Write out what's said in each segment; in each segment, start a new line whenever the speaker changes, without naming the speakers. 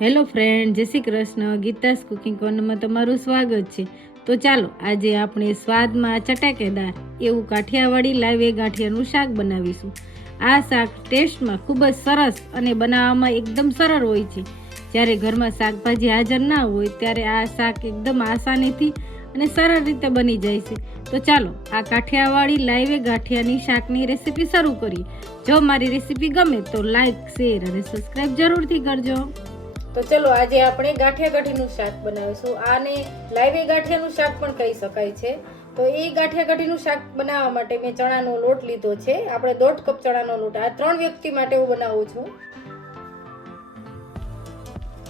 Hello friend જય Shri Krishna. Geeta's cooking કોર્નરમાં તમારું સ્વાગત છે. તો ચાલો, આજે આપણે સ્વાદમાં ચટાકેદાર એવું કાઠિયાવાડી લાવે ગાંઠિયાનું શાક બનાવીશું. આ શાક ટેસ્ટમાં ખૂબ જ સરસ અને બનાવવામાં એકદમ સરળ હોય છે. જ્યારે ઘરમાં શાકભાજી હાજર ના હોય, ત્યારે આ શાક એકદમ આસાનીથી અને સરળ રીતે બની જાય છે. તો ચાલો, આ કાઠિયાવાડી લાઈવે ગાંઠિયાની શાકની રેસીપી શરૂ કરીએ. જો મારી રેસીપી ગમે તો લાઈક, શેર અને સબસ્ક્રાઈબ જરૂરથી કરજો. તો ચલો આજે આપણે ગાંઠિયા કઢીનું શાક બનાવીશું. આને લાઈવે ગાંઠિયાનું શાક પણ કહી શકાય છે. તો એ ગાંઠિયા કઢીનું શાક બનાવવા માટે મેં ચણાનો લોટ લીધો છે. આપણે દોઢ કપ ચણાનો લોટ, આ ત્રણ વ્યક્તિ માટે હું બનાવું છું.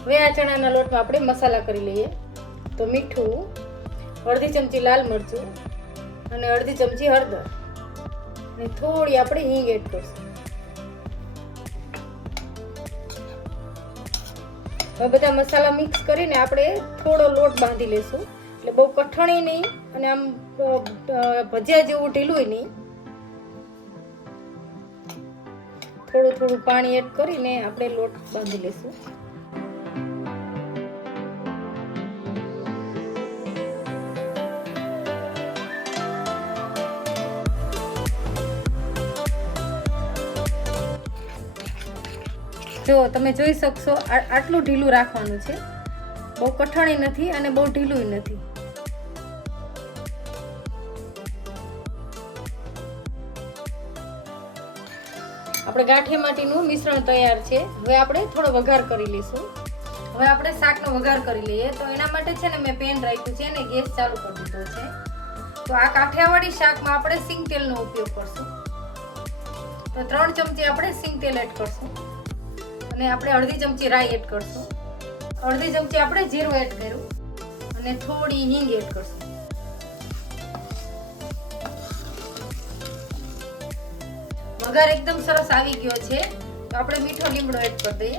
હવે આ ચણાના લોટમાં આપણે મસાલા કરી લઈએ. તો મીઠું, અડધી ચમચી લાલ મરચું અને અડધી ચમચી હળદર. અને થોડી આપણે હિંગ એડ કરશું. હવે બધા મસાલા મિક્સ કરીને આપણે થોડો લોટ બાંધી લેશું. એટલે બહુ કઠણી નહીં અને આમ ભજીયા જેવું ઢીલું નહીં. થોડું થોડું પાણી એડ કરીને આપણે લોટ બાંધી લેશું. જો તમે જોઈ શકશો આટલું ઢીલું રાખવાનું છે. બહુ કઠણી નથી અને બહુ ઢીલું નથી. આપણે ગાંઠિયા માટીનું મિશ્રણ તૈયાર છે. હવે આપણે થોડો વઘાર કરી લઈશું. હવે આપણે શાકનો વઘાર કરી લઈએ. તો એના માટે છે ને મેં પેન રાખ્યું છે અને ગેસ ચાલુ કરી દીધો છે. તો આ કાઠિયાવાડી શાકમાં આપણે સિંગ તેલનો ઉપયોગ કરશું. તો ત્રણ ચમચી આપણે સિંગ તેલ એડ કરશું. અને આપણે અડધી ચમચી રાઈ એડ કરશું. અડધી ચમચી આપણે જીરું એડ કર્યું. અને થોડી હિંગ એડ કરશું. વઘાર એકદમ સરસ આવી ગયો છે. તો આપણે મીઠો લીમડો એડ કરી દઈએ.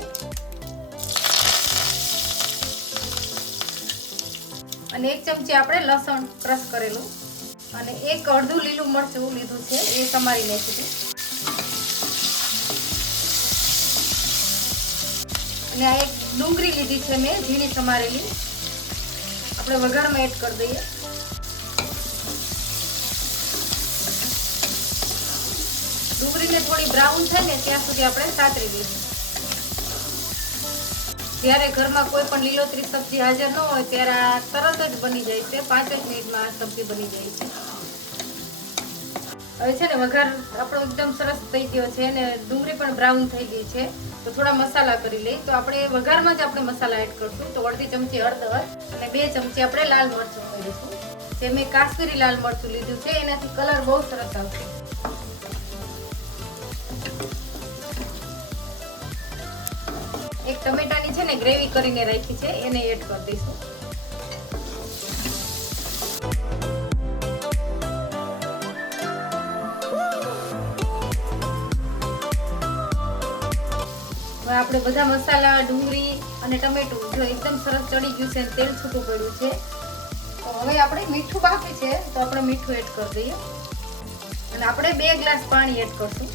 અને એક ચમચી આપણે લસણ ક્રશ કરેલું. અને એક અડધું લીલું મરચું લીધું છે. એ તમારી રેસીપી અને આ એક ડુંગળી લીધી છે મેં, ઝીણી સમારેલી આપણે વઘારમાં એડ કરી દઈએ. ડુંગળીને થોડી બ્રાઉન થાય ને ત્યાં સુધી આપણે સાતરી દઈશું જ્યારે ઘરમાં કોઈ પણ લીલોતરી સબ્જી હાજર ન હોય ત્યારે આ તરત જ બની જાય છે, પાંચ જ મિનિટમાં આ સબ્જી બની જાય છે. હવે છે ને વઘાર આપણો એકદમ સરસ થઈ ગયો છે અને ડુંગળી પણ બ્રાઉન થઈ ગઈ છે. તો થોડા મસાલા કરી લઈ તો આપણે વઘારમાં જ આપણે મસાલા એડ કરશું. તો અડધી ચમચી હળદર અને બે ચમચી આપણે લાલ મરચું કરીશું જે મેં કાશ્મીરી લાલ મરચું લીધું છે, એનાથી કલર બહુ સરસ આવશે. એક ટમેટાની છે ને ગ્રેવી કરીને રાખી છે, એને એડ કરી દઈશું. હવે આપણે બધા મસાલા, ડુંગળી અને ટમેટું જો એકદમ સરસ ચડી ગયું છે તેલ છૂટું પડ્યું છે. તો હવે આપણે મીઠું બાકી છે, તો આપણે મીઠું એડ કરી દઈએ. અને આપણે બે ગ્લાસ પાણી એડ કરશું.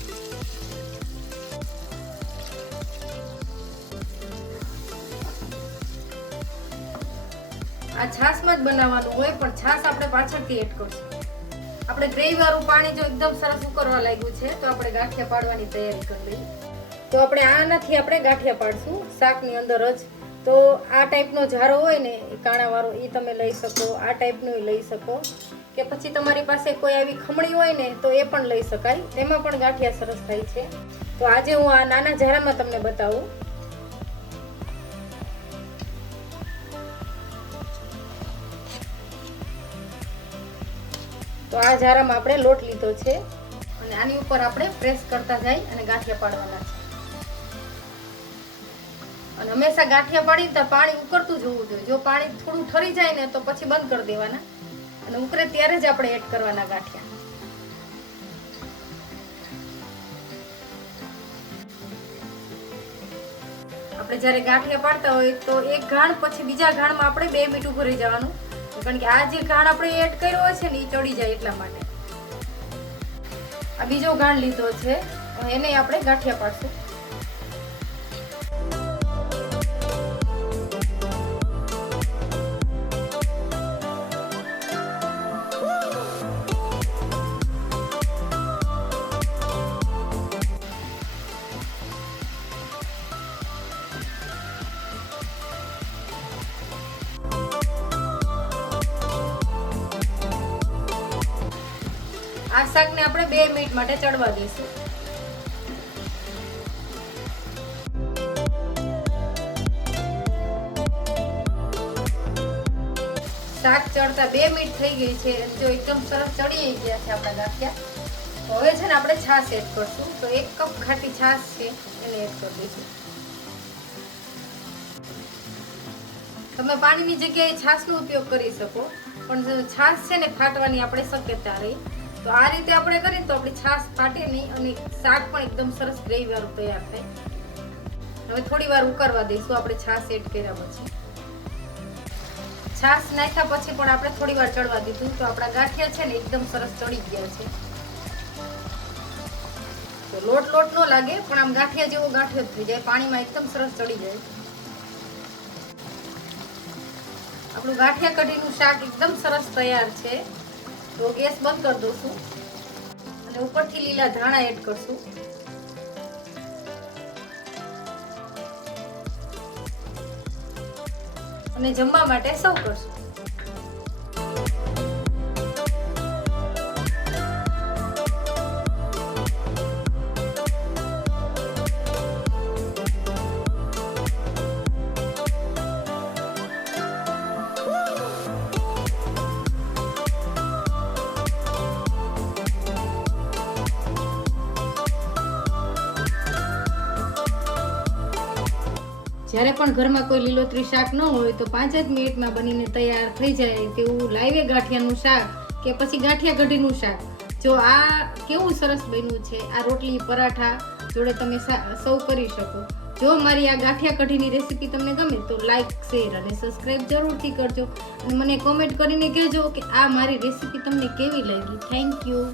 આ છાશમાં જ બનાવવાનું હોય, પણ છાશ આપણે પાછળથી એડ કરશું. આપણે ગ્રેવી વાળું પાણી જો એકદમ સરસ ઉકળવા લાગ્યું છે, તો આપણે ગાંઠિયા પાડવાની તૈયારી કરી લઈએ. તો આપણે આનાથી આપણે ગાંઠિયા પાડશું, શાકની અંદર જ. તો આ ટાઈપનો જારો હોય ને, એ કાણાવાળો એ તમે લઈ શકો. આ ટાઈપનો લઈ શકો. કે પછી તમારી પાસે કોઈ આવી ખમણી હોય ને, તો એ પણ લઈ શકાય. તેમાં પણ ગાંઠિયા સરસ થાય છે. તો આજે હું આ નાના ઝારામાં તમને બતાવું. તો આ ઝારામાં આપણે લોટ લીધો છે. અને આની ઉપર આપણે પ્રેસ કરતા જાય અને ગાંઠિયા પાડવાના છે. અને હંમેશા ગાંઠિયા પાડી તો પાણી ઉકળતું જોવું જોઈએ. જો પાણી થોડું ઠરી જાય ને તો પછી બંધ કરી દેવાના. અને ઉકળે ત્યારે જ આપણે એડ કરવાના ગાંઠિયા. આપણે જ્યારે ગાંઠિયા પાડતા હોય તો એક ઘાણ પછી બીજા ઘાણમાં આપણે બે મીઠું ભરી જવાનું. કારણ કે આ જે ઘાણ આપણે એડ કર્યો હોય છે ને એ ચડી જાય એટલા માટે. આ બીજો ઘાણ લીધો છે એને આપણે ગાંઠિયા પાડશું. આ શાકને આપણે બે મિનિટ માટે ચડવા દઈશું. શાક ચડતા બે મિનિટ થઈ ગઈ છે જો એકદમ સરસ ચડી ગયા છે આપણા ગાંઠિયા. હવે છે ને આપણે છાશ એડ કરશું. તો એક કપ ખાટી છાશ છે, એને એડ કરી દઈશું. તમે પાણીની જગ્યાએ છાશનો ઉપયોગ કરી શકો, પણ છાશ છે ને ફાટવાની આપણે શક્યતા રહી. તો આ રીતે આપણે કરીએ તો આપણી છાશ ફાટે નહીં અને શાક પણ એકદમ સરસ ગ્રેવી વાળું તૈયાર થાય. હવે થોડી વાર ઉકાળવા દઈશું આપણે છાશ એડ કર્યા પછી. છાશ નાખ્યા પછી પણ આપણે થોડી વાર ચડવા દીધું. તો આપણા ગાંઠિયા છે ને એકદમ સરસ ચડી ગયા છે. તો લોટ લોટ ન લાગે, પણ આમ ગાંઠિયા જેવો ગાંઠિયો થઈ જાય. પાણીમાં એકદમ સરસ ચડી જાય. આપણું ગાંઠિયા કઢીનું શાક એકદમ સરસ તૈયાર છે. તો ગેસ બંધ કરી દઉં અને ઉપરથી લીલા ધાણા એડ કરશું. અને જમવા માટે સર્વ કરશું. જ્યારે પણ ઘરમાં કોઈ લીલોતરી શાક ન હોય તો પાંચ જ મિનિટમાં બનીને તૈયાર થઈ જાય તેવું લાઈવે ગાંઠિયાનું શાક કે પછી ગાંઠિયા કઢીનું શાક. જો આ કેવું સરસ બન્યું છે, આ રોટલી, પરાઠા જોડે તમે સૌ કરી શકો. જો મારી આ ગાંઠિયા કઢીની રેસીપી તમને ગમે તો લાઈક, શેર અને સબસ્ક્રાઈબ જરૂરથી કરજો. અને મને કોમેન્ટ કરીને કહેજો કે આ મારી રેસીપી તમને કેવી લાગી. Thank you.